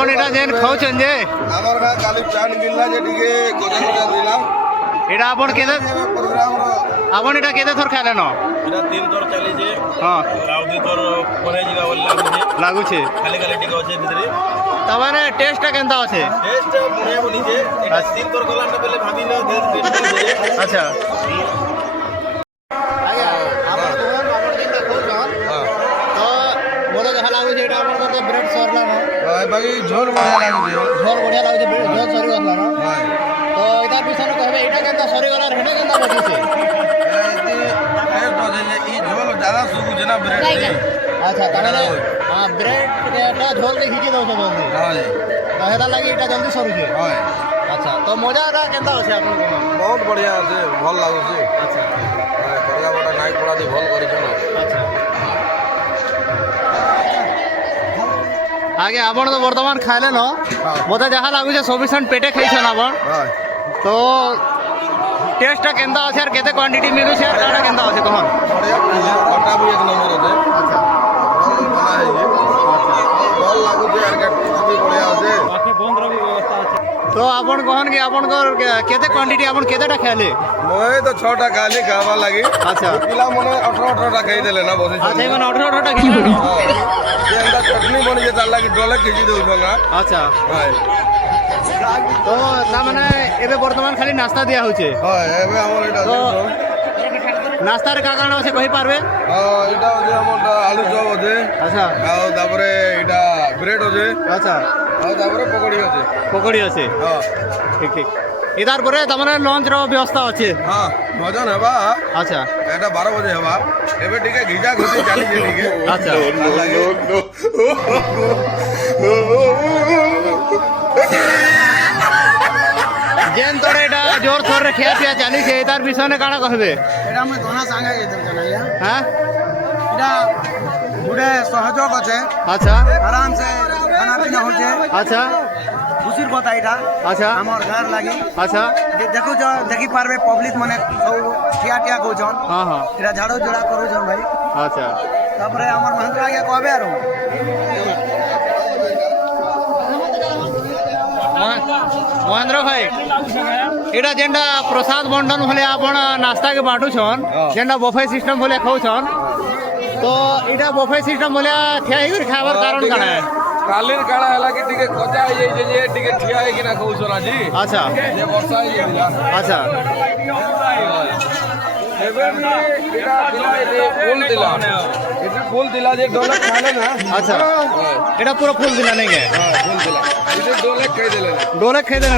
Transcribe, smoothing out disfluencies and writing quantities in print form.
আপন এটা যেন খাওছেন যে আমার গাঁ কালি চান গিল্লা যে টিকে গজা গজা দিলাম এটা আপন কেতে প্রোগ্রাম আপন এটা কেতে থর খাইলেন এটা 3 ଥର ଚାଲିଛି হ্যাঁ ଆଉ 2 ଥର ପରେ ଯିବା ବୋଲି ଲାଗୁଛି ଲାଗୁছে ଖାଲି ଖାଲି ଟିକେ ଅଛି ଭିତରେ ତାମାନେ ଟେଷ୍ଟଟା କେନ୍ତା ଅଛି ଟେଷ୍ଟ ବଢିଆ ବନିছে এটা 3 ଥର କଲା ବେଲେ ଭାବି ନା আচ্ছা ଆଜ୍ଞା ଆପଣ କହନ୍ ଆପଣ ଯେନ୍ତା ଖାଉଛନ୍ ତ ମୋତେ ଯାହା ଲାଗୁଛି ଏଇଟା ଆପଣଙ୍କର ତ ବ୍ରେଡ୍ ସରିଲାନ বাকি ঝোল বড়িয়া লাগুছে ঝোল ବଢ଼ିଆ ଲାଗୁଛି ଝୋଲ ସରିଗଲାନ হয় ତ ଏଇଟା ବିଷୟରେ କହିବେ ଏଇଟା କେନ୍ତା ସରିଗଲା ହେଟା କେନ୍ତା ବସିছে ই ঝোল জ্যাদা শুকুছে না ব্রেড আচ্ছা তাহলে ব্রেডটা ঝোল দিয়ে খিচি দেଉଛ ଜଲ୍ଦି হয় ତ ହେଟା ଲାଗି ଏଇଟା ଜଲ୍ଦି ସରୁଛେ হয় ଆଚ୍ଛା ତ ମଜାଟା କେନ୍ତା ଅଛି ଆପଣଙ୍କର ବହୁତ ବଢିଆ ଅଛି ଭଲ ଲାଗୁଛି ଆଚ୍ଛା ଖଡ଼ଗା ବଟା ନାଇଁ ପୋଡ଼ା ଦେଇ ଭଲ କରିଛନ୍ ଆଚ୍ଛା ଆଜ୍ଞା ଆପଣ ତ ବର୍ତ୍ତମାନ ଖାଇଲେନ ମୋତେ ଯାହା ଲାଗୁଛେ ସଫିସିଏଣ୍ଟ ପେଟେ ଖାଇଛନ୍ ଆପଣ হয় ତ ଟେଷ୍ଟଟା କେନ୍ତା ଅଛି ଆର୍ କେତେ କ୍ୱାଣ୍ଟିଟି ମିଳୁଛି ଆର୍ କାଣା କେନ୍ତା ଅଛି କହନ୍ ବଢିଆ ପଡ଼ିছে ଖଟା ବି ଏକ ନମ୍ବର ଅଛି ଆଚ୍ଛା ଭଲ ବନା ହେଇଛି ଭଲ ଲାଗୁଛି ଆର୍ ଟେଷ୍ଟ ବି ବଢିଆ ଅଛି ତ ଆପଣ କହନ୍ କି ଆପଣଙ୍କର କେତେ କ୍ୱାଣ୍ଟିଟି ଆପଣ କେତେଟା ଖାଇଲେ ମୁଇଁ ତ 6ଟା ଖାଲି ଖାଇବା ଲାଗି ଆଚ୍ଛା ପିଲାମାନେ 18ଟା ଖାଇଦେଲେ ନା ବସି ଆଚ୍ଛା ଏମାନେ 18ଟା ଖାଇଲେନ ଏନ୍ତା ଚଟନି ବନିছে ତାର ଲାଗି ଡଲେ ଖିଚି ଦଉଛନ୍ ନା ଆଚ୍ଛା হয় ତ ତାମାନେ ଏବେ ବର୍ତ୍ତମାନ ଖାଲି ନାସ୍ତା ଦିଆ ହଉଛେ হয় ଏବେ ଆମର ଏଇଟା ତ ନାସ୍ତାରେ କାଣା କାଣା ଅଛି କହିପାରିବେ ଏଇଟା ଅଛି ଆମର ଆଳୁ ଚପ୍ ଅଛି ଆଚ୍ଛା ଆଉ ତାପରେ ଏଇଟା ବ୍ରେଡ୍ ଅଛି ଆଚ୍ଛା ଆଉ ତାପରେ ପକୋଡ଼ି ଅଛି ପକୋଡ଼ି ଅଛି ହଁ ଠିକ୍ ଠିକ୍ ଇତାର ପରେ ତାମାନେ ଲଞ୍ଚର ବ୍ୟବସ୍ଥା ଅଛି ହଁ ଭଜନ ହେବା ଆଚ୍ଛା এটা 12 বজে হবা এবে টিকে ঘিজা ঘুচি চালিছে টিকে আচ্ছা যেন তোর এটা জোর থরে খেয়া পিয়া চালিছে তার পিছনে কাଣା কহবে এটা আমি ধনা সাঙ্গা গেছিলাম জানাইয়া হ্যাঁ এটা গুড়ে সহযোগ আছে আচ্ছা আরামসে খানা পিনা হচ্ছে আচ্ছা খুশির কথা এটা আচ্ছা আমার গাঁর লাগি আচ্ছা দেখুছ দেখি পারবে পব্লিক মানে সব ঠিয়া ঠিয়া কৌছন হ্যাঁ হ্যাঁ এটা ঝাড়ু ঝোড়া করুছন ভাই আচ্ছা তারপরে আমার মহেন্দ্র আগে কবে আর মহেন্দ্র ভাই এটা যেটা প্রসাদ বন্টন হলে আপন নাস্তাকে বাঁটুছন যেটা বফে সিস্টেম হলে খাওছন তো এটা বফে সিস্টেম হলে ঠিয়া হয়ে খাবার কারণ কাଣା কালির কাড়া হেলা কি টিকে কচা হয়ে যাইছে যে টিকে ঠিয়া হয়ে কিনা খাউছন আজি আচ্ছা যে বর্ষা হয়ে যাইলা আচ্ছা এবে এটা দিলা এ ফুল দিলা এটা ফুল দিলা যে ডলে খালে না আচ্ছা এটা পুরো ফুল দিলা নেই হ্যাঁ ফুল দিলা এটা ডলে খাই দিলে ডোলে খেয়ে দেন